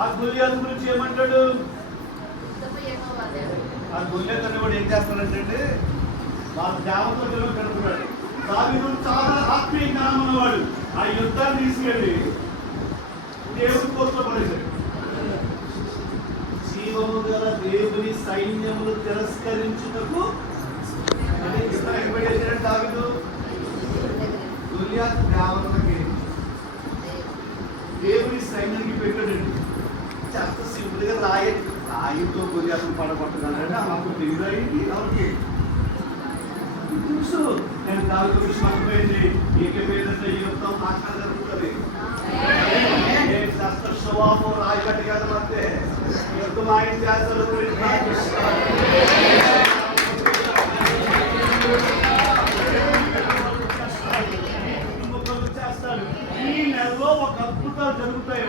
ఆ గొలియాతు గురించి ఏమంటాడు? ఆ గొలియాతు అనేవాడు ఏం చేస్తాడంటే వాళ్ళ దేవతలు కనుక్కున్నాడు. దావీదు చాలా ఆత్మీయ జ్ఞానం ఉన్నవాడు. ఆ యుద్ధాన్ని తీసుకెళ్ళి దేవుడి కోర్టులో పడేశాడు. జీవము గల దేవుని సైన్యములు తిరస్కరించుటకు ఎక్కడేసాడు దావీదు? గొలియాతు దేవతలకి దేవుని సైన్యానికి పెట్టాడండి. చాలా సింపుల్ గా రాయితో గొలియాతును పడగొట్టగలంటే మాకు తెలియదు. ఎవరికి తెలుసు నేను దాని గురించి మాట్లాడింది. ఏకమైనంటే యుద్ధం అక్కడ జరుగుతుంది. శస్త్రస్వభావం రాయి కట్టి కదలంటే యుద్ధం ఆయన చేస్తారు. చేస్తాడు. ఈ నెలలో ఒక అద్భుతాలు జరుగుతాయి.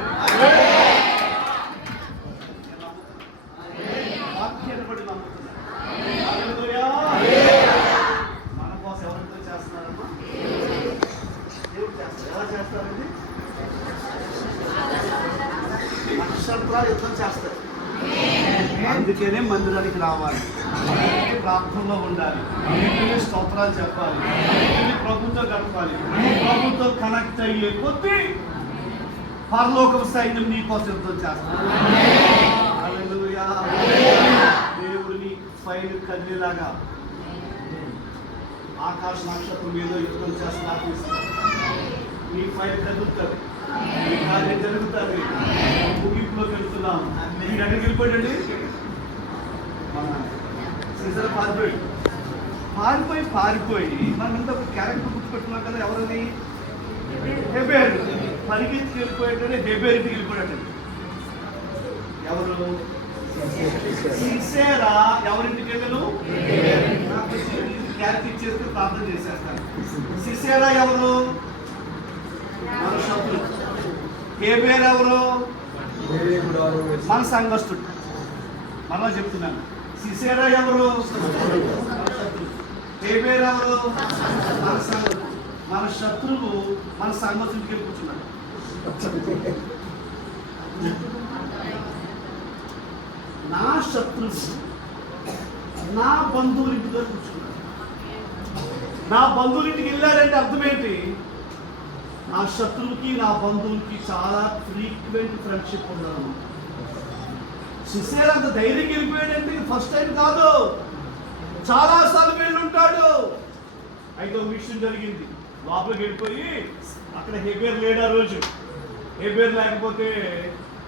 మన కోసం ఎవరితో చేస్తున్నారమ్మా? దేవుడు చేస్తారు. ఎలా చేస్తారండి? నక్షత్రాలు యుద్ధం చేస్తారు. అందుకనే మందిరానికి రావాలి, ప్రార్థనలో ఉండాలి, స్తోత్రాలు చెప్పాలి, ప్రభుత్వం గడపాలి. ప్రభుత్వం కనెక్ట్ అయ్యే కొద్ది పరలోకం సైన్యం నీ కోసం యుద్ధం చేస్తారు. దేవుడిని ఫైల్ కదిలేలాగా ఆకాశ నక్షత్రం మీద యుద్ధం చేస్తారు. నీ ఫైల్ కదులుతారు, మీ కార్యం జరుగుతుంది. ముగింపులోకి వెళ్తున్నాం. మీరు ఎక్కడికి వెళ్ళిపోయాడండి? పారిపోయి మనమంతా ఒక క్యారెక్టర్ గుర్తుపెట్టున్నాం కదా. ఎవరని? హెబేరు. పరిగెత్తికి వెళ్ళిపోయాడని హెబేరుకి వెళ్ళిపోయాడు. ఎవరు? సిసేరా. ఎవరింటికి వెళ్ళను? క్యారెక్టర్ ఇచ్చేసి ప్రార్థన చేసేస్తాను. సిసేరా ఎవరు? మన శత్రుడు. హెబేరు ఎవరు? మన సంఘస్థుడు. మరలా చెప్తున్నాను. సిసేరా ఎవరు? హెబేరు ఎవరు? మన సంఘం. మన శత్రువు మన సంఘస్థుడికి వెళ్ళి కూర్చున్నాడు. నా శత్రువు నా బంధువులింటితో కూర్చున్నాడు. నా బంధువులింటికి వెళ్ళాడంటే అర్థం ఏంటి? నా శత్రువుకి నా బంధువులకి చాలా ఫ్రీక్వెంట్ ఫ్రెండ్షిప్ ఉండడం. సిసేరా అంత ధైర్యంగా వెళ్ళిపోయాడంటే ఫస్ట్ టైం కాదు, చాలా సార్లు వెళ్ళి ఉంటాడు. అయితే ఒక విషయం జరిగింది. లోపలికి వెళ్ళిపోయి అక్కడ హెబేరు లేడు. ఆ రోజు హెబేరు లేకపోతే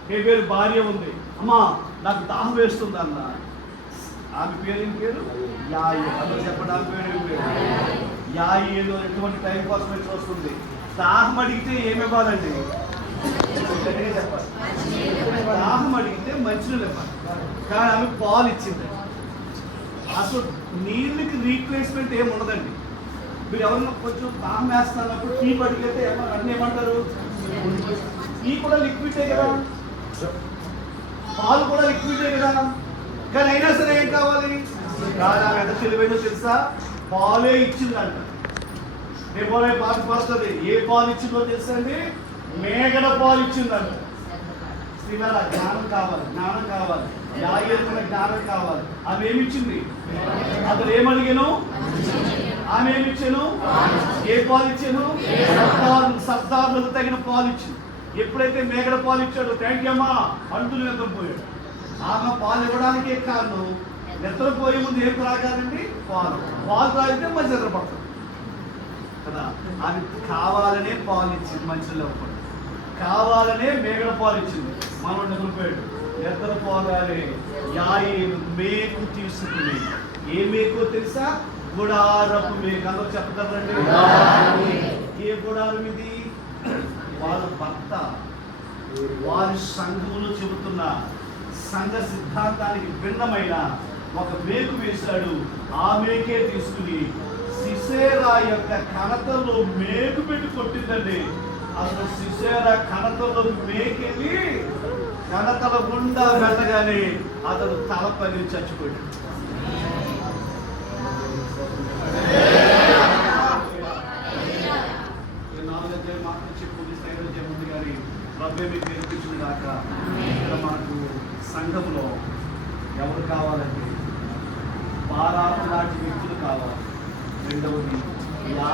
హెబేరు భార్య ఉంది. అమ్మా నాకు దాహం వేస్తుంది అన్న. ఆమె పేరు ఏం పేరు? యాయి. అలా చెప్పండి. ఆమె పేరు ఏం పేరు? యాయి. ఏదో ఎటువంటి టైం కోసం వస్తుంది. దాహం అడిగితే ఏమి ఇవ్వాలండి? చెప్పాలి. దాహం అడిగితే మంచినీళ్ళు ఇవ్వాలి. కానీ ఆమె పాలు ఇచ్చింది. అసలు నీళ్ళకి రీప్లేస్మెంట్ ఏమి ఉండదండి. మీరు ఎవరన్నా కొంచెం దాహం వేస్తున్నప్పుడు టీ పడిగితే అన్నీ ఏమంటారు? టీ కూడా లిక్విడే కదా, పాలు కూడా లిక్విడే కదా. కానీ అయినా సరే ఏం కావాలి? ఎంత తెలివైనా తెలుసా? పాలే ఇచ్చిందంట. పాలే పాట పడుతుంది. ఏ పాలు ఇచ్చిందో తెలుసా అండి? మేగడ పాలు ఇచ్చిందంట. శ్రీవార జ్ఞానం కావాలి, జ్ఞానం కావాలి, యాగేతున్న జ్ఞానం కావాలి. ఆమె ఏమిచ్చింది? అతను ఏమడిగాను? ఆమె ఏమిచ్చాను? ఏ పాలు ఇచ్చాను? సర్దార్లకు తగిన పాలు ఇచ్చింది. ఎప్పుడైతే మేగడ పాలు ఇచ్చాడో థ్యాంక్ యూ అమ్మా అంటూ నిద్రపోయాడు. ఆమె పాలు ఇవ్వడానికే కారణం నిద్రపోయే ముందు ఏం త్రాగాలండి? పాలు. పాలు త్రాగితే మంచి నిద్రపడుతుంది కదా. ఆమె కావాలనే పాలు ఇచ్చింది. మంచిలో కావాలనే మేగడ పాలు ఇచ్చింది. మనం నిద్రపోయాడు. నిద్రపోగానే యాయి మేకు తీసుకుని, ఏ మేకో తెలుసా? గుడారపు మేకు. అందరూ చెప్తారండి. ఏ గుడారం ఇది? వాళ్ళ భర్త వారి సంఘములు చెబుతున్న సంఘ సిద్ధాంతానికి భిన్నమైన ఒక మేకు వేశాడు. ఆ మేకే తీసుకుని సిసేరా యొక్క కణతలో మేకు పెట్టి కొట్టిందండి. అసలు సిసేరా కణతలో మేకెళ్ళి కణతల గుండా వెళ్ళగానే అతడు తల పగిలి చచ్చిపోయాడు. నాలుగైదు మాటలు చెప్పు ముందు గారి రబ్బే మీకు నేర్పించింది కాక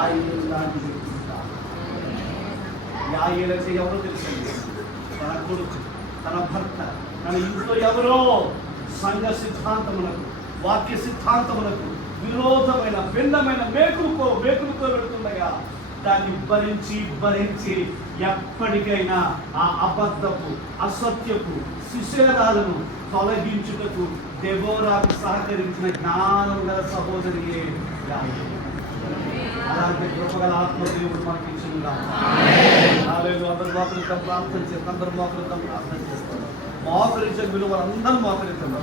యాయేలు లాంటి వ్యక్తి కాదు. యాయేలు అంటే ఎవరో తెలుసండి? తన కొడుకు, తన భర్త, తన ఇంట్లో ఎవరో సంఘ సిద్ధాంతములకు, వాక్య సిద్ధాంతములకు విరోధమైన భిన్నమైన మేకులతో వెళుతుండగా దాన్ని భరించి ఎప్పటికైనా ఆ అబద్ధపు, అసత్యపు శిశేరాలను తొలగించుటకు దెబోరాకు సహకరించిన జ్ఞానం గల సహోదరియే యాయేలు. అలాంటి కృపగల ఆత్మదేవుడు మనకి ఇచ్చిందా? అందరు మోకరిద్దాం, ప్రార్థన చేస్తాం. అందరు మోకరిద్దాం, ప్రార్థన చేస్తాం. మోకరించే విలువ అందరూ మోకరిద్దాం.